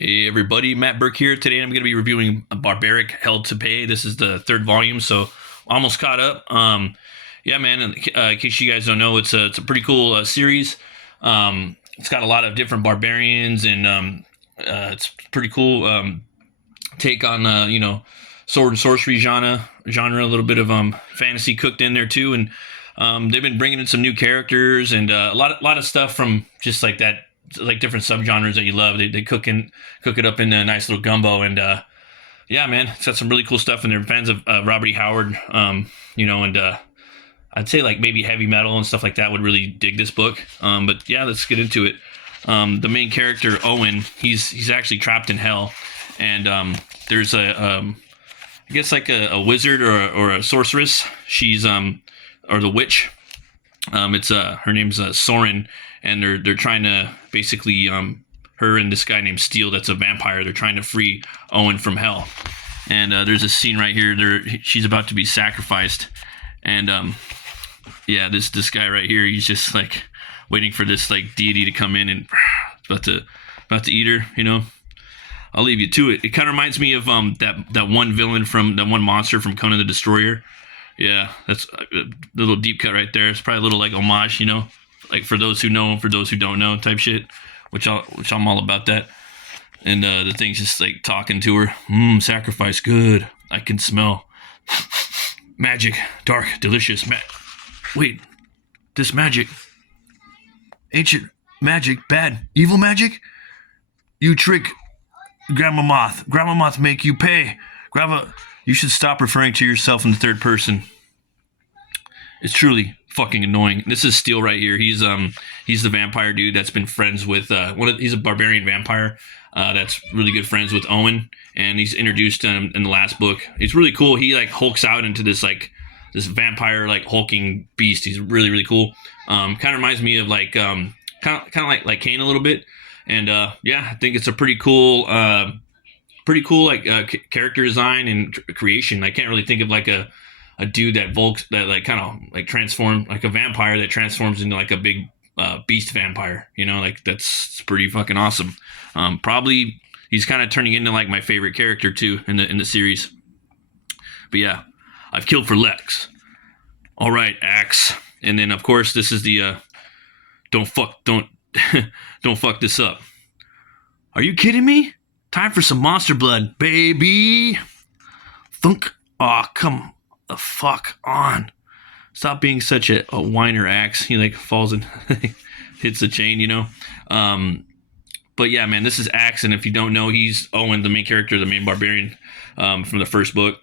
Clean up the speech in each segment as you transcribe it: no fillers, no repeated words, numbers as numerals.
Hey everybody, Matt Burke here. Today I'm going to be reviewing Barbaric Hell to Pay. This is the third volume, so almost caught up. Yeah, man. In case you guys don't know, it's a pretty cool series. It's got a lot of different barbarians, and it's pretty cool take on sword and sorcery genre. A little bit of fantasy cooked in there too, and they've been bringing in some new characters and a lot of stuff from just like that, like different subgenres that you love. They cook it up in a nice little gumbo, and yeah, man, it's got some really cool stuff in there. Fans of Robert E. Howard, and I'd say like maybe heavy metal and stuff like that would really dig this book. But yeah, let's get into it. The main character Owen, he's actually trapped in hell, and there's I guess like a wizard or a sorceress. She's or the witch. It's her name's Soren, and they're trying to basically her and this guy named Steele, that's a vampire. They're trying to free Owen from hell, and there's a scene right here. She's about to be sacrificed, and yeah, this guy right here, he's just like waiting for this like deity to come in and about to eat her. I'll leave you to it. It kind of reminds me of that one villain from that one monster from Conan the Destroyer. Yeah, that's a little deep cut right there. It's probably a little like homage, like for those who know, for those who don't know, type shit. Which I'm all about that. And the thing's just like talking to her. Sacrifice, good. I can smell magic, dark, delicious. Wait, this magic, ancient magic, bad, evil magic. You trick Grandma Moth. Grandma Moth make you pay. You should stop referring to yourself in the third person. It's truly fucking annoying. This is Steele right here. He's the vampire dude that's been friends with he's a barbarian vampire that's really good friends with Owen, and he's introduced in the last book. It's really cool. He like hulks out into this vampire like hulking beast. He's really really cool. Kind of reminds me of like kind of like Kane a little bit, and yeah, I think it's a pretty cool character design and creation. I can't really think of like a dude that like kind of like transformed, like a vampire that transforms into like a big beast vampire. Like that's pretty fucking awesome. Probably he's kind of turning into like my favorite character too in the series. But yeah, I've killed for Lex. All right, Axe. And then of course this is the don't don't fuck this up. Are you kidding me? Time for some monster blood, baby. Thunk. Aw, come the fuck on. Stop being such a whiner, Axe. He like falls and hits the chain, But yeah, man, this is Axe, and if you don't know, he's Owen, the main character, the main barbarian from the first book.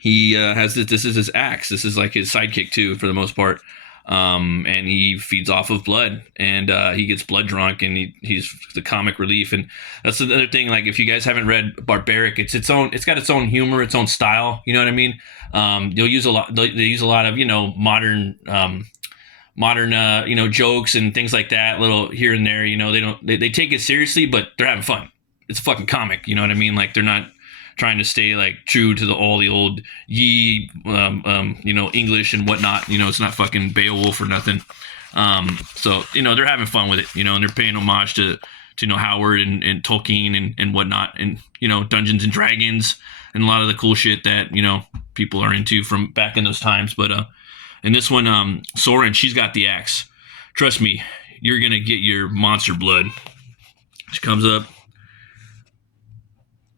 He has this is his axe. This is like his sidekick too, for the most part. And he feeds off of blood, and he gets blood drunk, and he's the comic relief. And that's the other thing. Like, if you guys haven't read Barbaric, it's got its own humor, its own style. You know what I mean? They use a lot of modern jokes and things like that, little here and there. They take it seriously, but they're having fun. It's a fucking comic. You know what I mean? Like, they're not trying to stay like true to all the old English and whatnot. It's not fucking Beowulf or nothing. So they're having fun with it. And they're paying homage to Howard and Tolkien and whatnot, and Dungeons and Dragons and a lot of the cool shit that people are into from back in those times. But in this one, Soren, she's got the axe. Trust me, you're gonna get your monster blood. She comes up.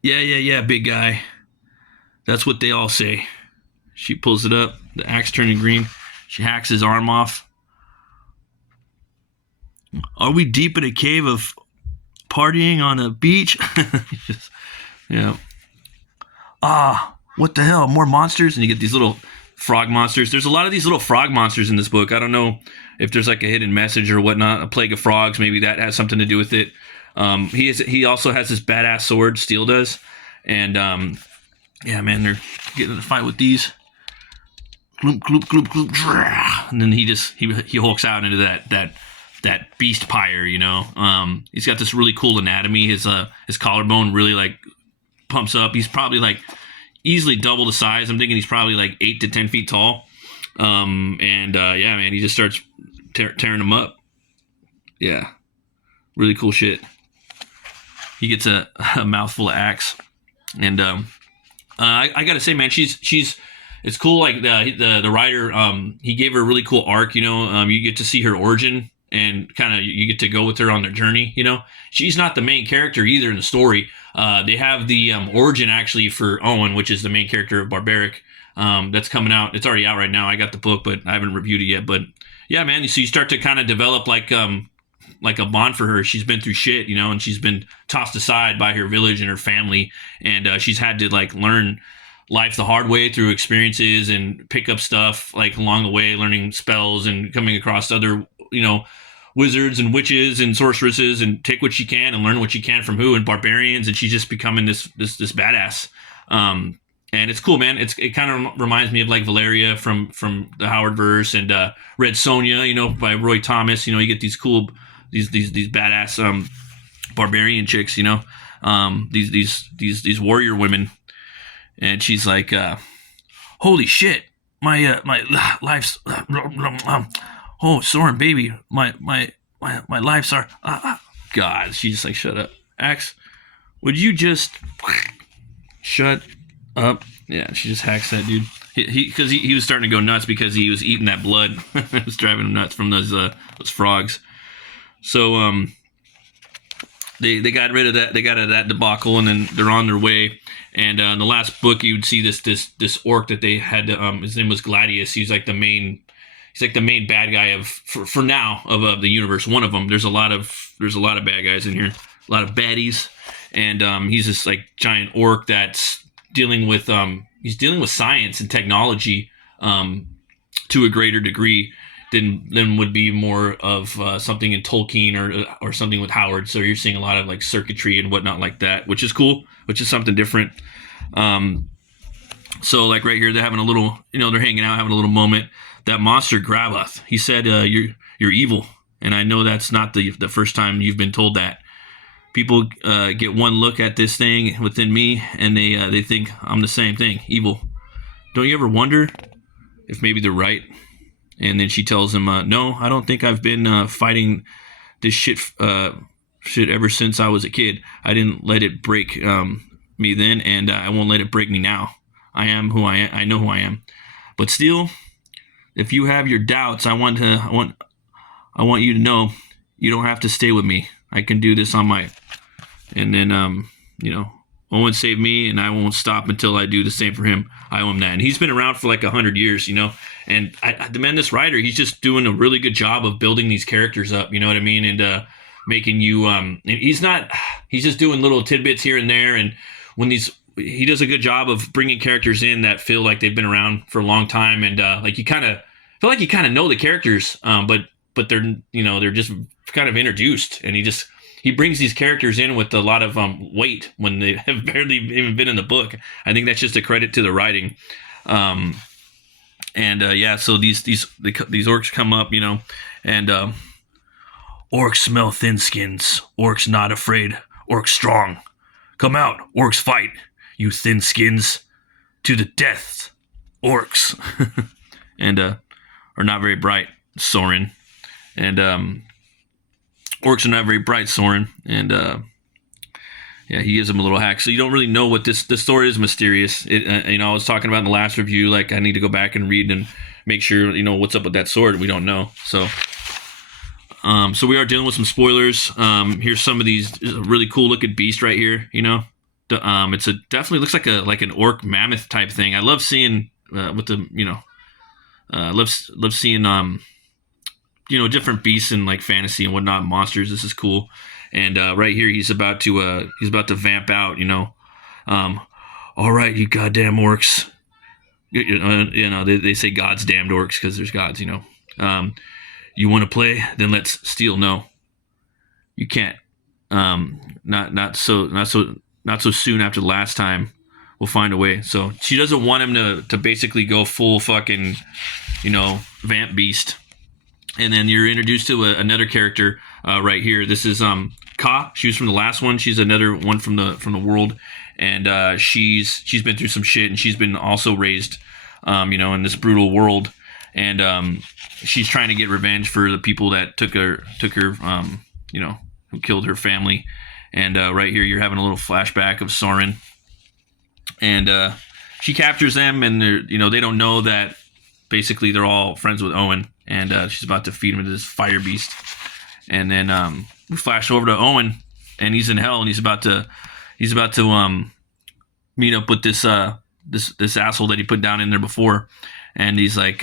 Yeah, big guy. That's what they all say. She pulls it up, the axe turning green. She hacks his arm off. Are we deep in a cave of partying on a beach? Yeah. What the hell? More monsters? And you get these little frog monsters. There's a lot of these little frog monsters in this book. I don't know if there's like a hidden message or whatnot. A plague of frogs, maybe that has something to do with it. He also has this badass sword, Steele does, and yeah, man, they're getting in a fight with these. Gloop, gloop, gloop, gloop, and then he hulks out into that beast pyre. He's got this really cool anatomy. His collarbone really like pumps up. He's probably like easily double the size. I'm thinking he's probably like 8 to 10 feet tall. Yeah, man, he just starts tearing them up. Yeah, really cool shit. he gets a mouthful of axe. And I gotta say, man, she's it's cool. Like the writer, he gave her a really cool arc. You get to see her origin and kind of you get to go with her on their journey. She's not the main character either in the story. They have the origin actually for Owen, which is the main character of Barbaric. That's coming out. It's already out right now. I got the book, but I haven't reviewed it yet. But yeah, man. So you start to kind of develop like a bond for her. She's been through shit, and she's been tossed aside by her village and her family, and she's had to like learn life the hard way through experiences and pick up stuff like along the way, learning spells and coming across other, wizards and witches and sorceresses, and take what she can and learn what she can from who and barbarians, and she's just becoming this badass. And it's cool, man. It kind of reminds me of like Valeria from the Howard verse, and Red Sonja, by Roy Thomas. You get these cool these badass barbarian chicks, these warrior women, and she's like, holy shit, my life's oh, Soren, baby, my lives are God. She's just like, shut up, Axe. Would you just shut up? Yeah, she just hacks that dude. Because he was starting to go nuts because he was eating that blood. It was driving him nuts from those frogs. So they got rid of that. They got out of that debacle, and then they're on their way. And in the last book, you would see this orc that they had. His name was Gladius. He's like the main bad guy for now of the universe. One of them. There's a lot of bad guys in here. A lot of baddies, and he's this like giant orc that's dealing with science and technology to a greater degree than would be more of something in Tolkien or something with Howard. So you're seeing a lot of like circuitry and whatnot like that, which is cool, which is something different. So like right here, they're having a little, they're hanging out, having a little moment. That monster Gravoth, he said, you're evil, and I know that's not the first time you've been told that. People get one look at this thing within me, and they think I'm the same thing, evil. Don't you ever wonder if maybe they're right? And then she tells him, no, I don't think I've been fighting this shit ever since I was a kid. I didn't let it break me then, and I won't let it break me now. I am who I am. I know who I am. But still, if you have your doubts, I want you to know you don't have to stay with me. I can do this on my. And then Owen saved me, and I won't stop until I do the same for him. I owe him that. And he's been around for like 100 years, And I commend this writer. He's just doing a really good job of building these characters up. You know what I mean? And making you. And he's just doing little tidbits here and there. And he does a good job of bringing characters in that feel like they've been around for a long time, and like you kind of feel like you kind of know the characters, but they're just kind of introduced, and he brings these characters in with a lot of weight when they have barely even been in the book. I think that's just a credit to the writing. So these orcs come up, and orcs smell thin skins. Orcs not afraid. Orcs strong. Come out. Orcs fight. You thin skins, to the death. Orcs. And are not very bright, Soren. And orcs are not very bright, Soren. And he gives him a little hack. So you don't really know what this story is. Mysterious. I was talking about in the last review, like I need to go back and read and make sure what's up with that sword. We don't know. So we are dealing with some spoilers. Here's some of these really cool looking beast right here. It's definitely looks like an orc mammoth type thing. I love seeing love seeing different beasts in like fantasy and whatnot, monsters. This is cool. And right here he's about to vamp out. All right, you goddamn orcs. They say God's damned orcs because there's gods. You want to play? Then let's steal. No, you can't. Not so soon after the last time. We'll find a way. So she doesn't want him to basically go full fucking, vamp beast. And then you're introduced to another character right here. This is Ka. She was from the last one. She's another one from the world, and she's been through some shit, and she's been also raised, in this brutal world, and she's trying to get revenge for the people that took her, who killed her family. And right here, you're having a little flashback of Soren, and she captures them, and they don't know that basically they're all friends with Owen, and she's about to feed him to this fire beast. And then we flash over to Owen, and he's in hell, and he's about to meet up with this this asshole that he put down in there before, and he's like,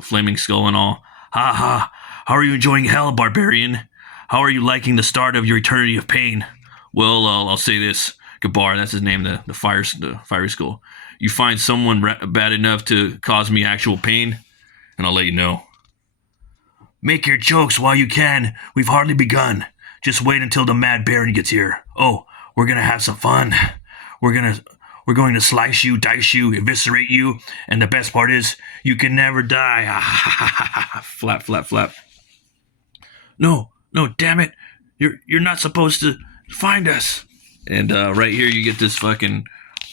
flaming skull and all. Ha ha! How are you enjoying hell, barbarian? How are you liking the start of your eternity of pain? Well, I'll say this. Gabar, that's his name, the fiery skull. You find someone bad enough to cause me actual pain, and I'll let you know. Make your jokes while you can. We've hardly begun. Just wait until the Mad Baron gets here. Oh, we're gonna have some fun. We're going to slice you, dice you, eviscerate you, and the best part is, you can never die. Flap, flap, flap. No, damn it. You're not supposed to find us. And right here you get this fucking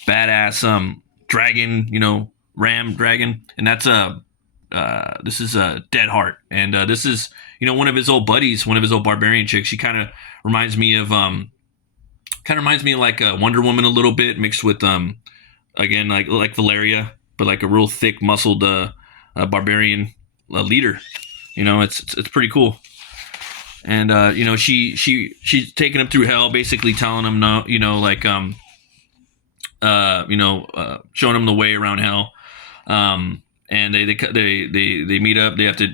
badass dragon, ram dragon, and that's this is Deadheart, and this is one of his old buddies, one of his old barbarian chicks. She kind of reminds me of like Wonder Woman a little bit, mixed with again like Valeria, but like a real thick muscled barbarian leader. It's pretty cool. And she's taking him through hell, basically telling him no, showing him the way around hell. And they meet up. They have to.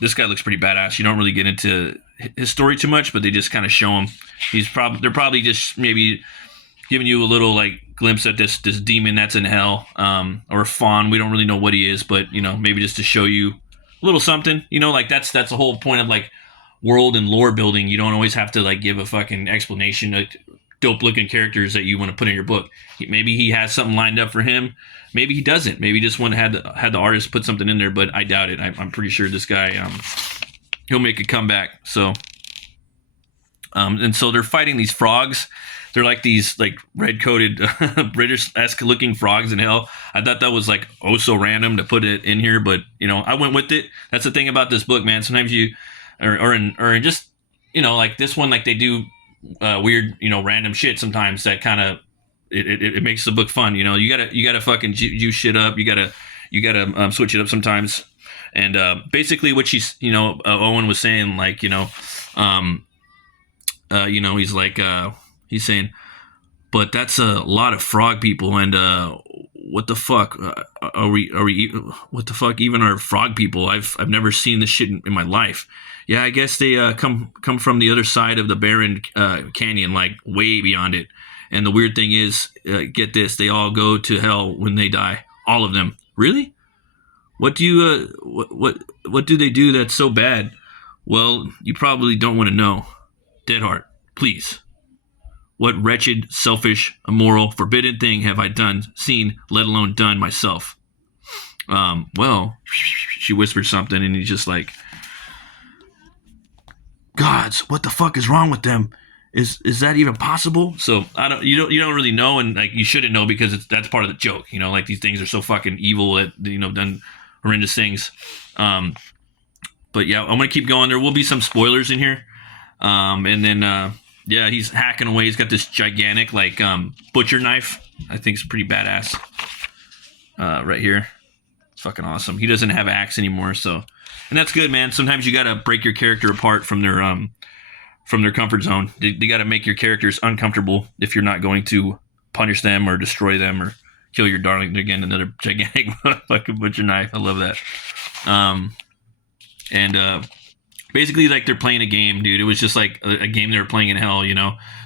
This guy looks pretty badass. You don't really get into his story too much, but they just kind of show him. They're probably just maybe giving you a little like glimpse at this demon that's in hell, or a fawn. We don't really know what he is, but maybe just to show you a little something. Like that's the whole point of like world and lore building. You don't always have to like give a fucking explanation of dope looking characters that you want to put in your book. Maybe he has something lined up for him. Maybe he doesn't. Maybe just had the artist put something in there, but I doubt it. I'm pretty sure this guy he'll make a comeback. So and so they're fighting these frogs. They're like these like red coated British-esque looking frogs in hell. I thought that was like so random to put it in here, but I went with it. That's the thing about this book, man. Sometimes you or in just like this one, like they do weird random shit sometimes that kind of it makes the book fun. You gotta fucking juice shit up. You gotta switch it up sometimes. And basically what she's Owen was saying, like he's like he's saying, but that's a lot of frog people, and what the fuck are we what the fuck even are frog people? I've never seen this shit in my life. Yeah, I guess they come from the other side of the barren canyon, like way beyond it. And the weird thing is, get this, they all go to hell when they die. All of them. Really? What do you what do they do that's so bad? Well, you probably don't want to know. Deadheart, please. What wretched, selfish, immoral, forbidden thing have I seen, let alone done myself? Well, she whispered something, and he's just like, gods, what the fuck is wrong with them? Is that even possible? So you don't really know, and like you shouldn't know because that's part of the joke. Like these things are so fucking evil that done horrendous things. But yeah, I'm gonna keep going. There will be some spoilers in here, and then he's hacking away. He's got this gigantic like butcher knife. I think it's pretty badass. Right here, it's fucking awesome. He doesn't have axe anymore, so. And that's good, man. Sometimes you gotta break your character apart from their comfort zone. They gotta make your characters uncomfortable if you're not going to punish them or destroy them or kill your darling. Again, another gigantic fucking butcher knife. I love that. And basically, like they're playing a game, dude. It was just like a game they were playing in hell.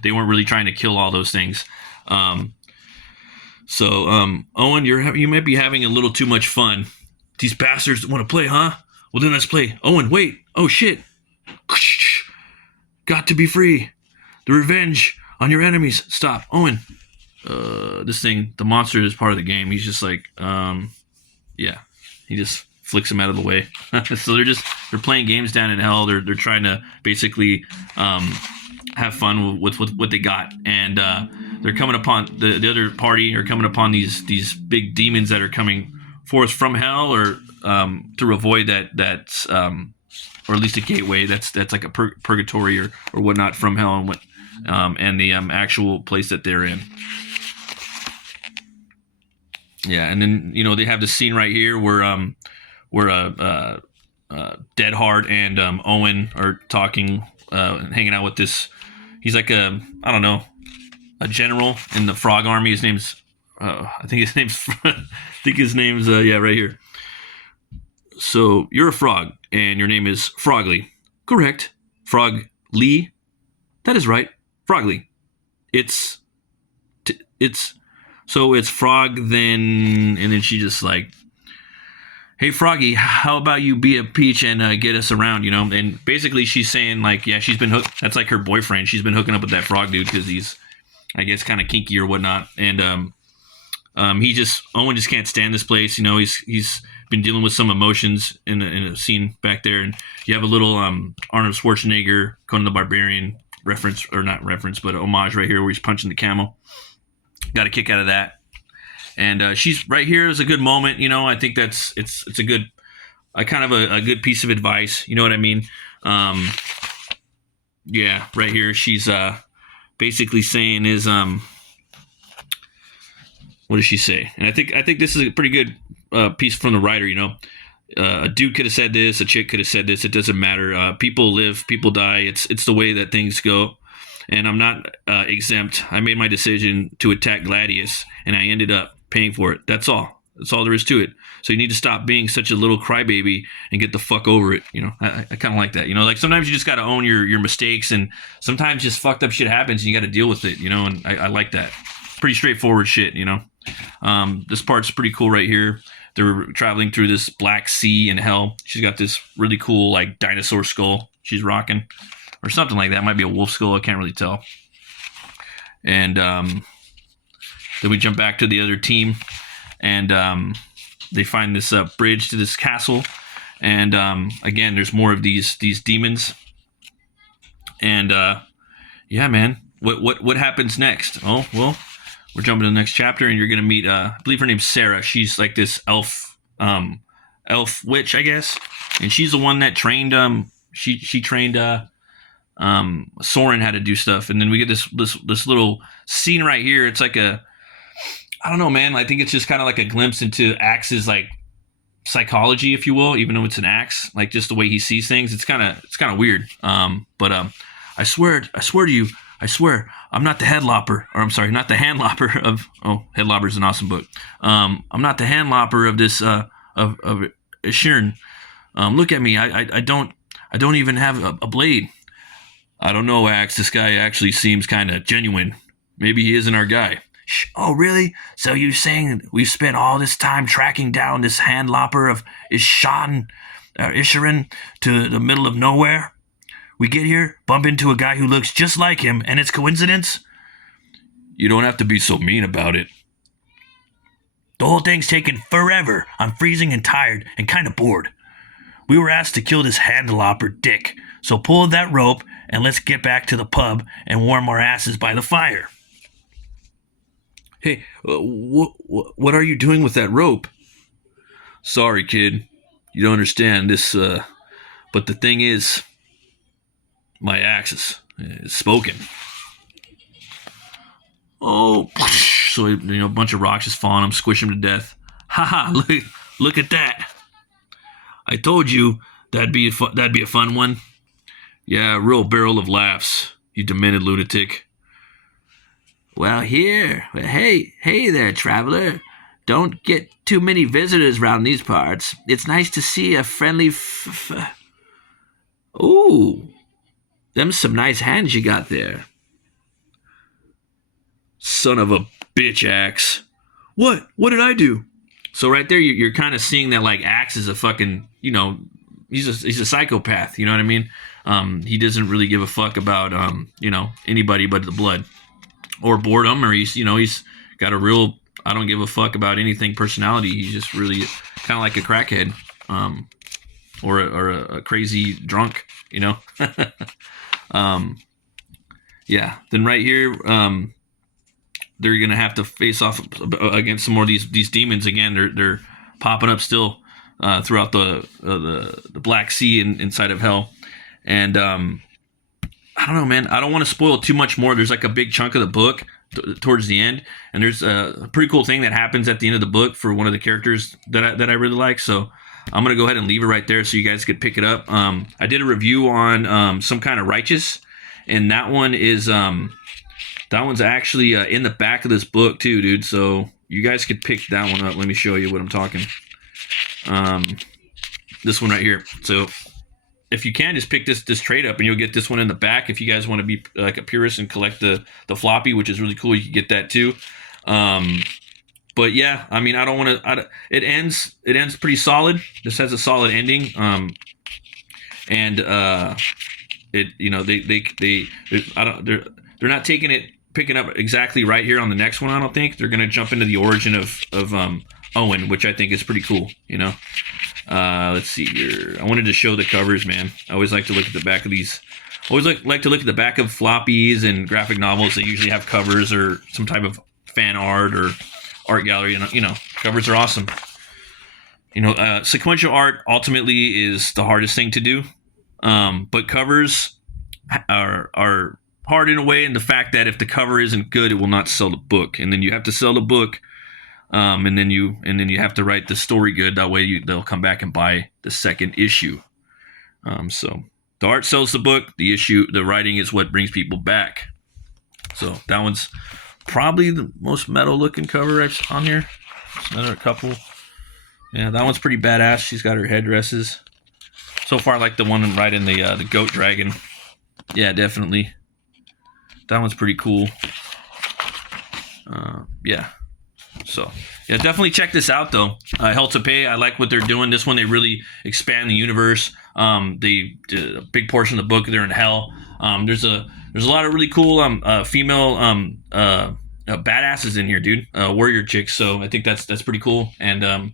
They weren't really trying to kill all those things. So Owen, you might be having a little too much fun. These bastards want to play, huh? Well, then let's play. Owen, wait. Oh, shit. Got to be free. The revenge on your enemies. Stop. Owen. This thing, the monster is part of the game. He's just like, yeah. He just flicks him out of the way. So they're playing games down in hell. They're trying to basically have fun with what they got. And they're coming upon, the other party are coming upon these big demons that are coming forth from hell, or to avoid that or at least a gateway that's like a purgatory or whatnot from hell, and what and the actual place that they're in. Yeah, and then they have this scene right here where Deadheart and Owen are talking, hanging out with this. He's like I don't know, a general in the Frog Army. His name's I think his name's yeah, right here. So you're a frog, and your name is Frogly. Correct. Frog Lee. That is right. Frogly. It's so it's Frog then, and then she just like, hey Froggy, how about you be a peach and get us around, And basically she's saying like, yeah, she's been hooked. That's like her boyfriend. She's been hooking up with that frog dude because he's, I guess, kind of kinky or whatnot. And Owen just can't stand this place. He's been dealing with some emotions in a scene back there, and you have a little Arnold Schwarzenegger, Conan the Barbarian reference, or not reference, but homage right here where he's punching the camel. Got a kick out of that. And she's right here is a good moment. I think it's a good, a kind of a good piece of advice. You know what I mean? Yeah, right here she's basically saying is what does she say? And I think this is a pretty good piece from the writer. A dude could have said this, a chick could have said this. It doesn't matter. People live, people die. It's the way that things go. And I'm not exempt. I made my decision to attack Gladius, and I ended up paying for it. That's all. That's all there is to it. So you need to stop being such a little crybaby and get the fuck over it. I kind of like that. Like sometimes you just got to own your mistakes, and sometimes just fucked up shit happens, and you got to deal with it. And I like that. Pretty straightforward shit. This part's pretty cool right here. They're traveling through this black sea in hell. She's got this really cool like dinosaur skull she's rocking. Or something like that. It might be a wolf skull. I can't really tell. And then we jump back to the other team, and they find this bridge to this castle. And again, there's more of these demons. And yeah, man, what happens next? Oh well, we're jumping to the next chapter, and you're gonna meet I believe her name's Sarah. She's like this elf witch, I guess, and she's the one that trained she trained Soren how to do stuff. And then we get this little scene right here. It's like I don't know, man. I think it's just kind of like a glimpse into Axe's like psychology, if you will, even though it's an axe, like just the way he sees things. It's kind of weird. But I swear to you, I'm not the headlopper, or I'm sorry, not the handlopper of, Headlopper's an awesome book. I'm not the handlopper of this, of Sheeran. Look at me. I don't even have a blade. I don't know, Axe. This guy actually seems kind of genuine. Maybe he isn't our guy. Oh, really? So you're saying we've spent all this time tracking down this handlopper of Isherin to the middle of nowhere? We get here, bump into a guy who looks just like him, and it's coincidence? You don't have to be so mean about it. The whole thing's taken forever. I'm freezing and tired and kind of bored. We were asked to kill this handlopper dick, so pull that rope and let's get back to the pub and warm our asses by the fire. Hey, what are you doing with that rope? Sorry, kid. You don't understand this, but the thing is, my axe is spoken. Oh, so, a bunch of rocks just fall on him, squish him to death. Haha, look at that. I told you that'd be a fun one. Yeah, a real barrel of laughs, you demented lunatic. Well, hey there, traveler. Don't get too many visitors round these parts. It's nice to see a friendly Ooh, them some nice hands you got there. Son of a bitch, Axe. What did I do? So right there, you're kind of seeing that like Axe is a fucking, he's a psychopath. You know what I mean? He doesn't really give a fuck about anybody but the blood or boredom, or he's got a real I don't give a fuck about anything personality. He's just really kind of like a crackhead, or a crazy drunk, Yeah. Then right here, they're gonna have to face off against some more of these demons again. They're popping up still throughout the Black Sea inside of hell, and I don't know, man. I don't want to spoil too much more. There's like a big chunk of the book towards the end, and there's a pretty cool thing that happens at the end of the book for one of the characters that I really like. So I'm gonna go ahead and leave it right there so you guys could pick it up. I did a review on Some Kind of Righteous, and that one's actually in the back of this book too, dude. So you guys could pick that one up. Let me show you what I'm talking. This one right here. So if you can, just pick this trade up, and you'll get this one in the back. If you guys want to be like a purist and collect the floppy, which is really cool, you can get that too. But yeah, I mean, I don't want to. It ends pretty solid. This has a solid ending. And it, you know, they're not picking up exactly right here on the next one. I don't think they're gonna jump into the origin of Owen, which I think is pretty cool. You know. Let's see here. I wanted to show the covers, man. I always like to look at the back of these. Always like to look at the back of floppies and graphic novels that usually have covers or some type of fan art or art gallery. And you know, covers are awesome. You know, sequential art ultimately is the hardest thing to do. But covers are hard in a way, in the fact that if the cover isn't good, it will not sell the book, and then you have to sell the book. And then you have to write the story good. That way they'll come back and buy the second issue. So the art sells the book. The writing is what brings people back. So that one's probably the most metal looking cover on here. There's another couple. Yeah, that one's pretty badass. She's got her headdresses. So far, I like the one right in the goat dragon. Yeah, definitely. That one's pretty cool. Yeah. So, yeah, definitely check this out, though. Hell to Pay, I like what they're doing. This one, they really expand the universe. They did a big portion of the book, they're in hell. There's a lot of really cool female badasses in here, dude. Warrior chicks. So I think that's pretty cool. And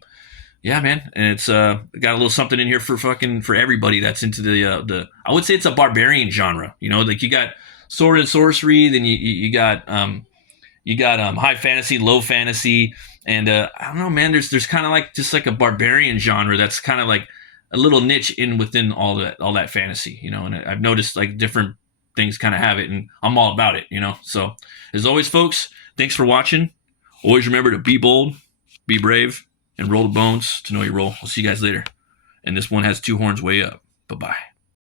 yeah, man, and it's got a little something in here for everybody that's into the. I would say it's a barbarian genre. You know, like you got sword and sorcery, then you got high fantasy, low fantasy, and I don't know, man. There's kind of like just like a barbarian genre that's kind of like a little niche within all that fantasy, you know. And I've noticed like different things kind of have it, and I'm all about it, you know. So as always, folks, thanks for watching. Always remember to be bold, be brave, and roll the bones to know your role. I'll see you guys later. And this one has two horns way up. Bye bye.